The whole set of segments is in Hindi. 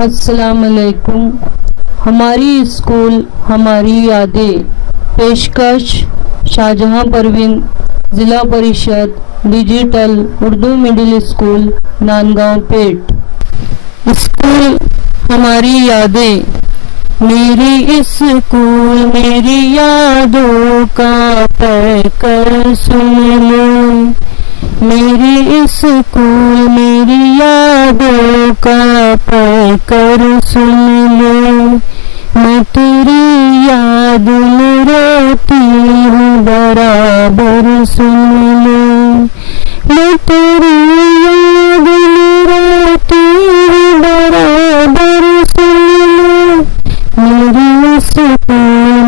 अस्सलाम वालेकुम। हमारी स्कूल हमारी यादें, पेशकश शाहजहां परवीन, ज़िला परिषद digital Urdu middle school, Nandgaon Peth. School हमारी यादें। मेरी स्कूल मेरी यादों का पैकर सुन लो। मेरी स्कूल मेरी यादों का पैकर सुन लो। मैं तेरी याद में रोती हूँ बराबर सुन लो। मैं तेरी याद में रोती हूँ बराबर सुन लो। मेरी स्कूल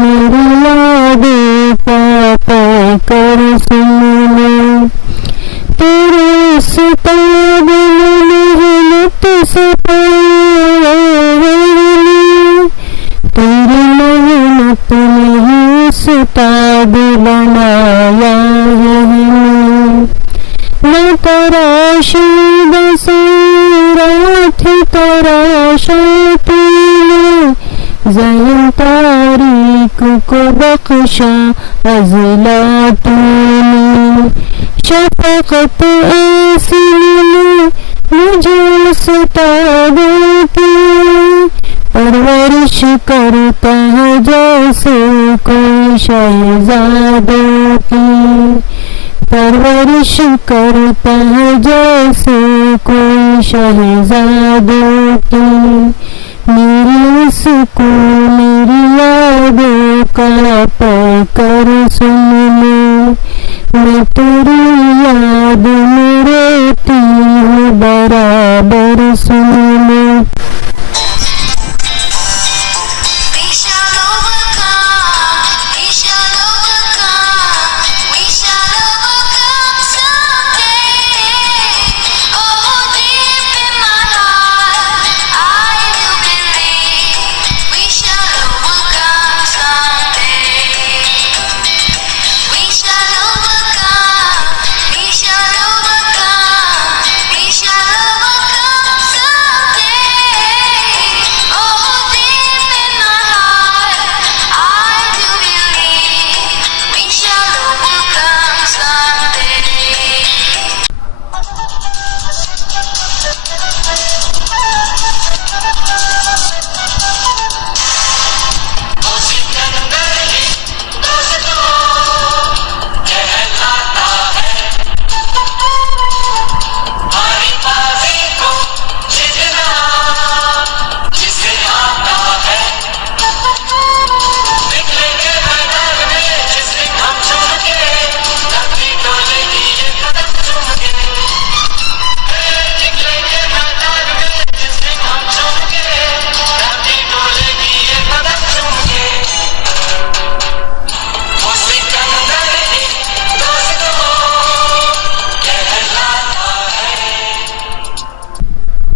मेरी यादों का पैकर सुन लो। तेरे सिताब में मेहनत से तेरी मेहनत ने ही सिताब बनाया है हमें। मैं तराशी बसीरत तराशा तूने, ज़ैन तारीख को बख्शा अज़ला तूने। शफ़क़त ऐसी मिली मुझे सितारों की, परवरिश करता है जैसे कोई शहज़ादों की। परवरिश करता है जैसे कोई शहज़ादों की। मेरी स्कूल मेरी यादों का पैकर सुन लो। मैं तेरी याद में रोती हूँ बराबर सुन लो।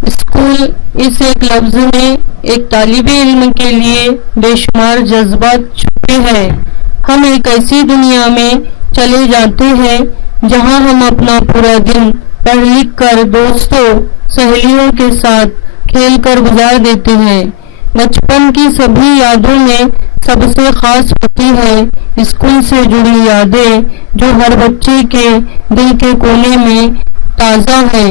स्कूल इस एक लफ्ज में एक तालिबे इल्म के लिए बेशुमार जज्बात छुपे हैं। हम एक ऐसी दुनिया में चले जाते हैं जहां हम अपना पूरा दिन पढ़ लिख कर दोस्तों सहेलियों के साथ खेल कर गुजार देते हैं। बचपन की सभी यादों में सबसे खास होती है स्कूल से जुड़ी यादें, जो हर बच्चे के दिल के कोने में ताज़ा है।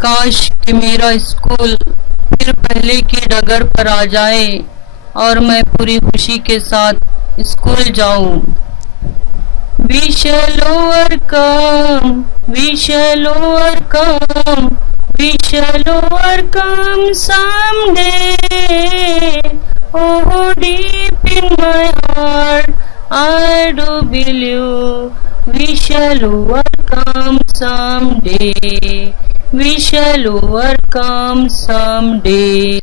काश कि मेरा स्कूल फिर फिर पहले की डगर पर आ जाए और मैं पूरी खुशी के साथ स्कूल जाऊं। We shall overcome, we shall overcome, we shall overcome someday. Oh, deep in my heart, I do believe we shall overcome someday. We shall overcome someday.